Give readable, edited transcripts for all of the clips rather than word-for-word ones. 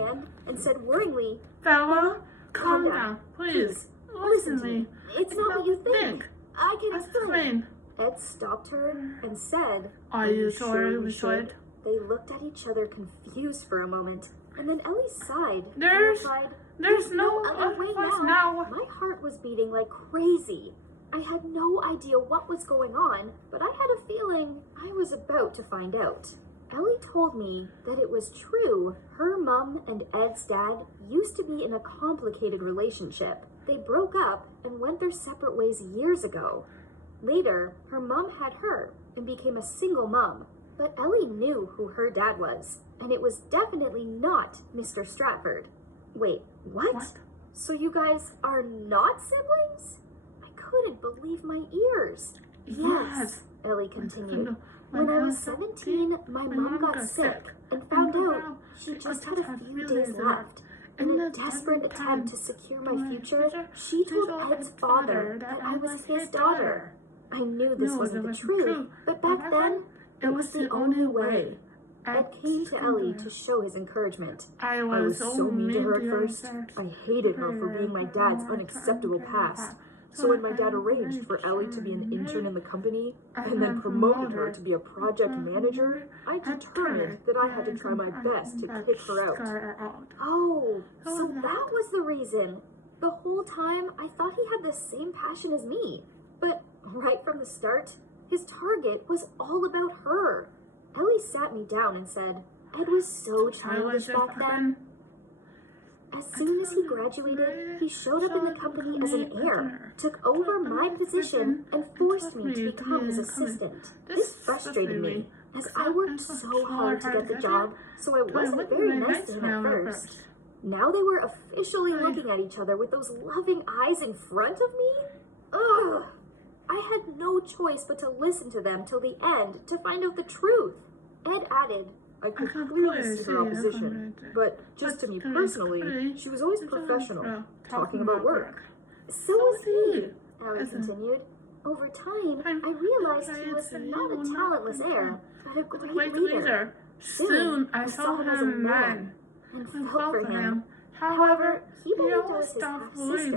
hand and said worryingly, Bella, calm down, please. Listen to me. It's not what you think. I can Explain. Ed stopped her and said, Are you sure we should? They looked at each other confused for a moment, and then Ellie sighed and There's replied, no other way now. My heart was beating like crazy. I had no idea what was going on, but I had a feeling I was about to find out. Ellie told me that it was true. Her mom and Ed's dad used to be in a complicated relationship. They broke up and went their separate ways years ago. Later, her mom had her and became a single mom. But Ellie knew who her dad was, and it was definitely not Mr. Stratford. Wait, what? So you guys are not siblings? I couldn't believe my ears. Yes, Ellie continued. When I was 17, my mom got sick and found out she just had a few days left. In a desperate attempt to secure my future, she told Ed's father that I was his daughter. I knew this wasn't the truth, but back then, it was the only way. Ed came to Ellie to show his encouragement. I was so mean to her at first. I hated her for being my dad's unacceptable past. So when my dad arranged for Ellie to be an intern in the company and then promoted her to be a project manager, I determined that I had to try my best to kick her out. Oh, so that was the reason. The whole time, I thought he had the same passion as me. But right from the start, his target was all about her. Ellie sat me down and said, Ed was so childish back then. As soon as he graduated, he showed up in the company as an heir, took over my position, and forced me to become his assistant. This frustrated me, as I worked so hard to get the job, so I wasn't very nice to him at first. Now they were officially looking at each other with those loving eyes in front of me? Ugh! I had no choice but to listen to them till the end to find out the truth. Ed added, I could clearly see her opposition, but just to me personally, she was always professional, talking about work. So was he, Ellie continued. Over time, I realized he was not a talentless heir, but a great leader. Soon, I saw him as a man and felt for him. However, he believed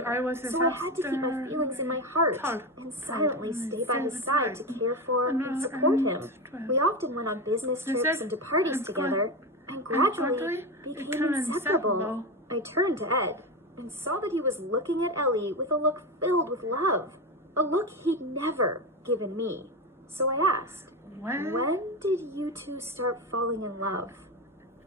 I was his half-sister, so I had to keep my feelings in my heart and silently stay by his side to care for and support him. We often went on business trips and to parties together, and gradually became inseparable. I turned to Ed and saw that he was looking at Ellie with a look filled with love, a look he'd never given me. So I asked, when did you two start falling in love?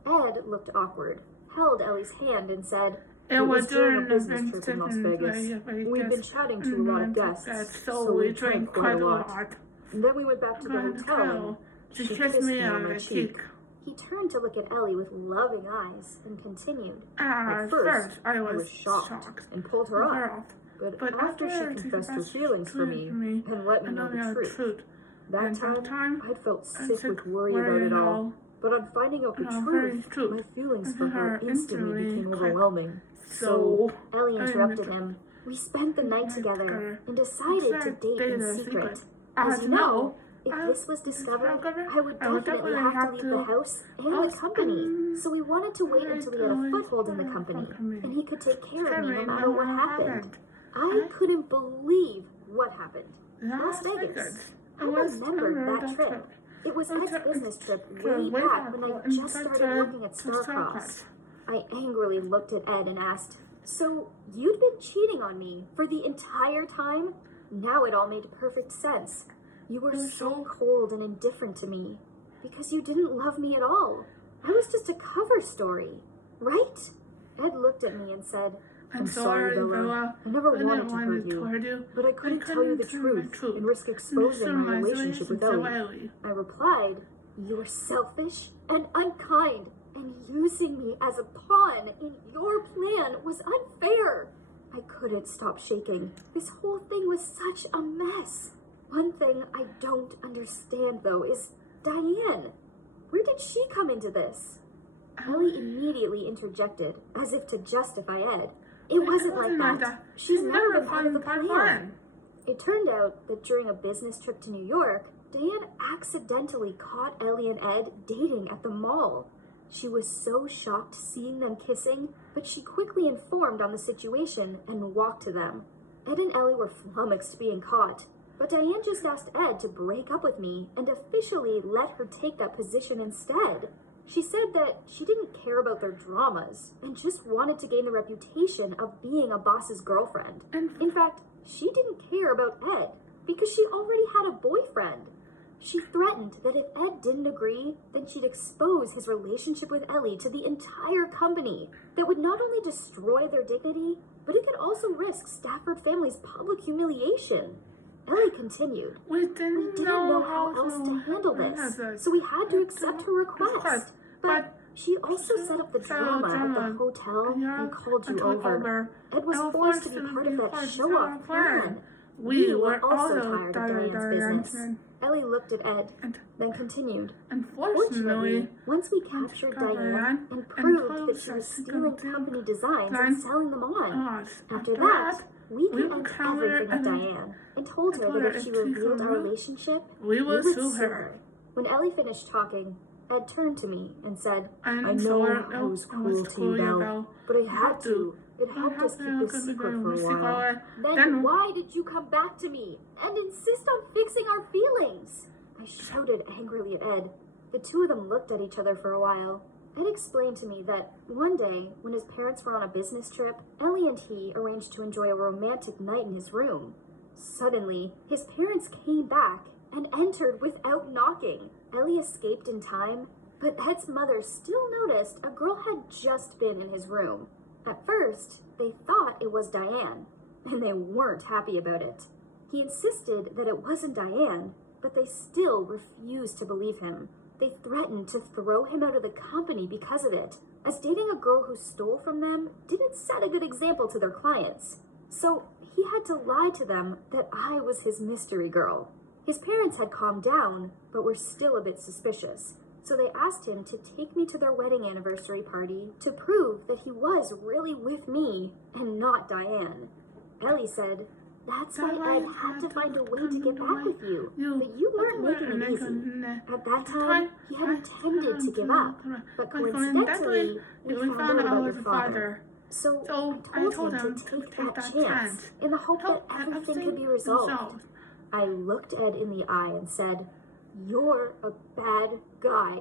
Ed looked awkward, held Ellie's hand and said, It was during a business trip in Las Vegas. We'd been chatting to a lot of guests, so we drank quite a lot. And then we went back to the hotel, and she kissed me on my cheek. He turned to look at Ellie with loving eyes and continued. At first, I was shocked and pulled her off. But after she confessed her feelings for me and let me know the truth, that time I'd felt sick with worry about it all. But on finding out the truth, my feelings for her instantly became overwhelming. So, Ellie interrupted him. We spent the night together and decided to date in secret. As you know, if this was discovered, I would definitely have to leave the house and the company. So we wanted to wait until he had a foothold in the company, and he could take care of me no matter what happened. I couldn't believe what happened. Las Vegas. I remembered that trip. It was Ed's business trip way back when I just started working at Starcross. I angrily looked at Ed and asked, So you'd been cheating on me for the entire time? Now it all made perfect sense. You were so cold and indifferent to me because you didn't love me at all. I was just a cover story, right? Ed looked at me and said, I'm sorry, Bella. I never wanted to hurt you, but I couldn't tell you the truth and risk exposing my relationship with Ellie. I replied, You were selfish and unkind, and using me as a pawn in your plan was unfair. I couldn't stop shaking. This whole thing was such a mess. One thing I don't understand, though, is Diane. Where did she come into this? Ellie immediately interjected, as if to justify Ed. It wasn't like that. She's never been part of the plan. It turned out that during a business trip to New York, Diane accidentally caught Ellie and Ed dating at the mall. She was so shocked seeing them kissing, but she quickly informed on the situation and walked to them. Ed and Ellie were flummoxed being caught, but Diane just asked Ed to break up with me and officially let her take that position instead. She said that she didn't care about their dramas and just wanted to gain the reputation of being a boss's girlfriend. In fact, she didn't care about Ed because she already had a boyfriend. She threatened that if Ed didn't agree, then she'd expose his relationship with Ellie to the entire company. That would not only destroy their dignity, but it could also risk Stafford family's public humiliation. Ellie continued. We didn't know how else to handle this, so we had to accept her request. But she also set up the drama at the hotel and called you over. Ed was forced to be part of that show-off plan. We were also tired of Diane's business. Ellie looked at Ed, then continued. Unfortunately, once we captured Diane and proved that she was stealing company designs and selling them on, after that, we could end everything with Diane and told her that if she revealed our relationship, we would sue her. When Ellie finished talking, Ed turned to me and said, I know I was cruel to you, Belle, but I had to. It helped us keep this secret for a while. Then why did you come back to me and insist on fixing our feelings? I shouted angrily at Ed. The two of them looked at each other for a while. Ed explained to me that one day, when his parents were on a business trip, Ellie and he arranged to enjoy a romantic night in his room. Suddenly, his parents came back and entered without knocking. Ellie escaped in time, but Ed's mother still noticed a girl had just been in his room. At first, they thought it was Diane, and they weren't happy about it. He insisted that it wasn't Diane, but they still refused to believe him. They threatened to throw him out of the company because of it, as dating a girl who stole from them didn't set a good example to their clients. So he had to lie to them that I was his mystery girl. His parents had calmed down, but were still a bit suspicious. So they asked him to take me to their wedding anniversary party to prove that he was really with me and not Diane. Ellie said, that's why Ed had to find a way to get back with you, but you weren't making it easy. At that time, he had intended to give up, but coincidentally, we found out about your father. So I told him to take that chance in the hope that everything could be resolved. I looked Ed in the eye and said, you're a bad guy.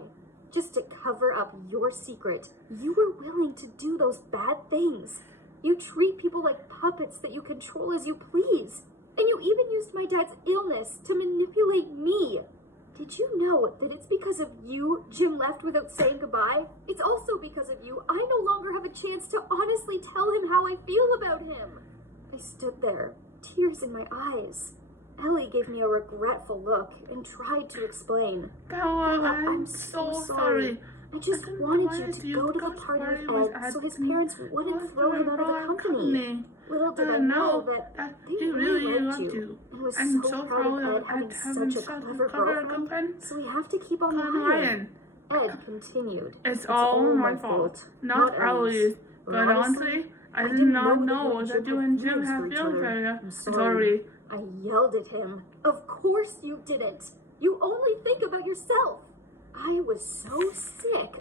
Just to cover up your secret, you were willing to do those bad things. You treat people like puppets that you control as you please. And you even used my dad's illness to manipulate me. Did you know that it's because of you Jim left without saying goodbye? It's also because of you I no longer have a chance to honestly tell him how I feel about him. I stood there, tears in my eyes. Ellie gave me a regretful look and tried to explain. Bella, I'm so sorry. I just wanted you to go to the party with Ed so his parents wouldn't throw him out of the company. Little did I know that they really liked you and was so proud of Ed having such a clever girlfriend, so we have to keep on lying. Ed continued. It's all my fault, not Ellie's. But honestly, I did not know that you and Jim had feelings for you. I'm sorry. I yelled at him. Of course you didn't. You only think about yourself. I was so sick